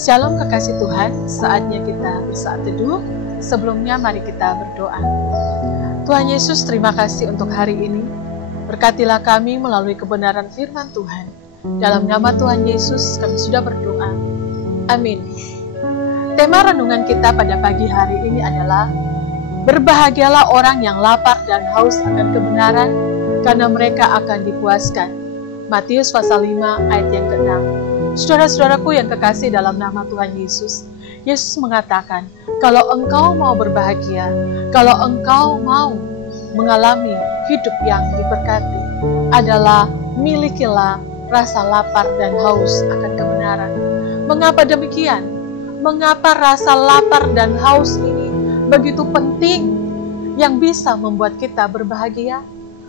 Shalom kekasih Tuhan, saatnya kita bersaat teduh. Sebelumnya mari kita berdoa. Tuhan Yesus, terima kasih untuk hari ini. Berkatilah kami melalui kebenaran firman Tuhan. Dalam nama Tuhan Yesus kami sudah berdoa. Amin. Tema renungan kita pada pagi hari ini adalah berbahagialah orang yang lapar dan haus akan kebenaran, karena mereka akan dipuaskan. Matius pasal 5 ayat yang ke-6. Saudara-saudaraku yang kekasih dalam nama Tuhan Yesus, Yesus mengatakan, kalau engkau mau berbahagia, kalau engkau mau mengalami hidup yang diberkati, adalah milikilah rasa lapar dan haus akan kebenaran. Mengapa demikian? Mengapa rasa lapar dan haus ini begitu penting yang bisa membuat kita berbahagia?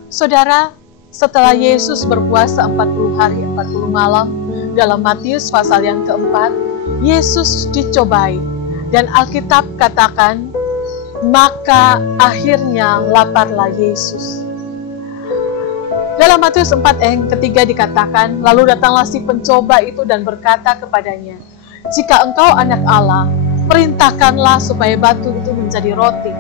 Saudara, setelah Yesus berpuasa 40 hari 40 malam, dalam Matius pasal yang keempat, Yesus dicobai. Dan Alkitab katakan, maka akhirnya laparlah Yesus. Dalam Matius 4 yang ketiga dikatakan, lalu datanglah si pencoba itu dan berkata kepadanya, jika engkau anak Allah, perintahkanlah supaya batu itu menjadi roti.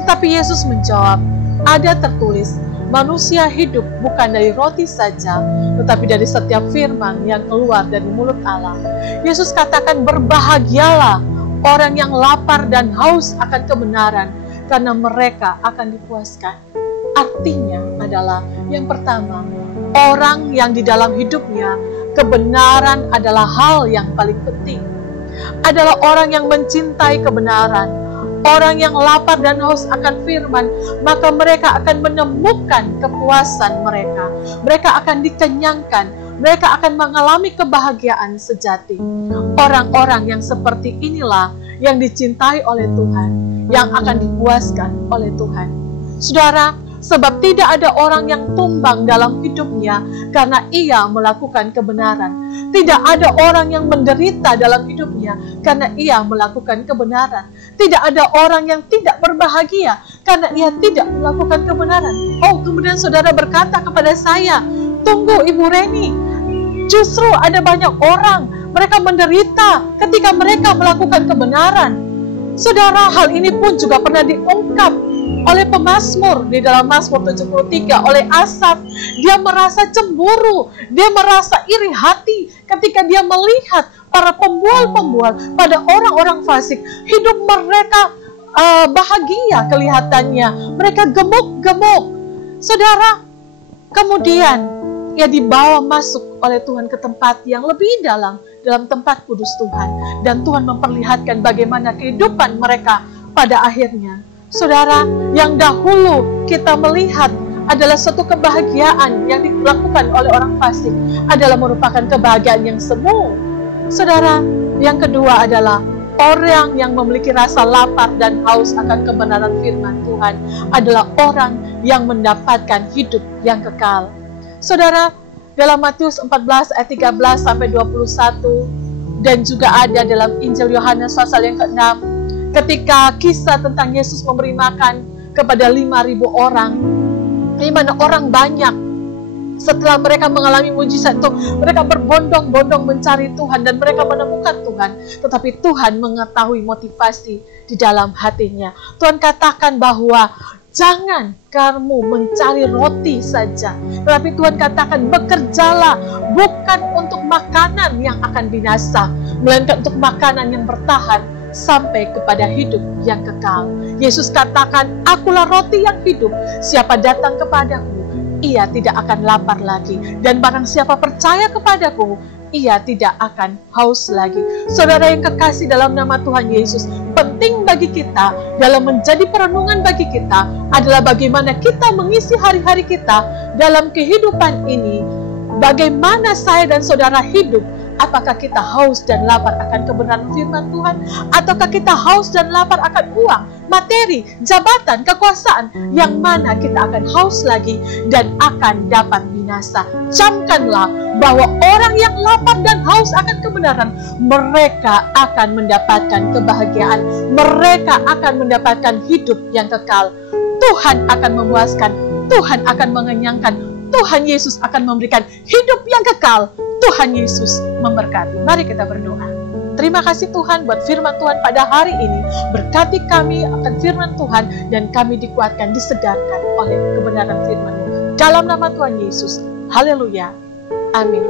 Tetapi Yesus menjawab, ada tertulis, manusia hidup bukan dari roti saja, tetapi dari setiap firman yang keluar dari mulut Allah. Yesus katakan, berbahagialah orang yang lapar dan haus akan kebenaran, karena mereka akan dipuaskan. Artinya adalah, yang pertama, orang yang di dalam hidupnya kebenaran adalah hal yang paling penting. Adalah orang yang mencintai kebenaran, orang yang lapar dan haus akan firman, maka mereka akan menemukan kepuasan mereka. Mereka akan dikenyangkan, mereka akan mengalami kebahagiaan sejati. Orang-orang yang seperti inilah yang dicintai oleh Tuhan, yang akan dipuaskan oleh Tuhan. Saudara, sebab tidak ada orang yang tumbang dalam hidupnya karena ia melakukan kebenaran. Tidak ada orang yang menderita dalam hidupnya karena ia melakukan kebenaran. Tidak ada orang yang tidak berbahagia karena ia tidak melakukan kebenaran. Oh, kemudian saudara berkata kepada saya, tunggu Ibu Reni, justru ada banyak orang, mereka menderita ketika mereka melakukan kebenaran. Saudara, hal ini pun juga pernah diungkap oleh pemazmur di dalam Mazmur 73, oleh Asaf. Dia merasa cemburu, dia merasa iri hati ketika dia melihat para pembual-pembual, pada orang-orang fasik, hidup mereka bahagia kelihatannya, mereka gemuk-gemuk. Saudara, kemudian ia dibawa masuk oleh Tuhan ke tempat yang lebih dalam tempat kudus Tuhan, dan Tuhan memperlihatkan bagaimana kehidupan mereka pada akhirnya. Saudara, yang dahulu kita melihat adalah suatu kebahagiaan yang dilakukan oleh orang fasik adalah merupakan kebahagiaan yang semu. Saudara, yang kedua adalah orang yang memiliki rasa lapar dan haus akan kebenaran firman Tuhan adalah orang yang mendapatkan hidup yang kekal. Saudara, dalam Matius 14 ayat 13 sampai 21 dan juga ada dalam Injil Yohanes pasal yang ke-6, ketika kisah tentang Yesus memberi makan kepada 5.000 orang, di mana orang banyak setelah mereka mengalami mujizat itu, mereka berbondong-bondong mencari Tuhan dan mereka menemukan Tuhan. Tetapi Tuhan mengetahui motivasi di dalam hatinya. Tuhan katakan bahwa jangan kamu mencari roti saja, tetapi Tuhan katakan bekerjalah bukan untuk makanan yang akan binasa, melainkan untuk makanan yang bertahan sampai kepada hidup yang kekal. Yesus katakan, akulah roti yang hidup, siapa datang kepadaku, ia tidak akan lapar lagi, dan barang siapa percaya kepadaku, ia tidak akan haus lagi. Saudara yang kekasih dalam nama Tuhan Yesus, penting bagi kita dalam menjadi perenungan bagi kita adalah bagaimana kita mengisi hari-hari kita dalam kehidupan ini. Bagaimana saya dan saudara hidup? Apakah kita haus dan lapar akan kebenaran firman Tuhan? Ataukah kita haus dan lapar akan uang, materi, jabatan, kekuasaan? Yang mana kita akan haus lagi dan akan dapat binasa. Camkanlah bahwa orang yang lapar dan haus akan kebenaran, mereka akan mendapatkan kebahagiaan. Mereka akan mendapatkan hidup yang kekal. Tuhan akan memuaskan, Tuhan akan mengenyangkan, Tuhan Yesus akan memberikan hidup yang kekal. Tuhan Yesus memberkati. Mari kita berdoa. Terima kasih Tuhan buat firman Tuhan pada hari ini. Berkati kami akan firman Tuhan dan kami dikuatkan, disegarkan oleh kebenaran firman-Mu. Dalam nama Tuhan Yesus. Haleluya. Amin.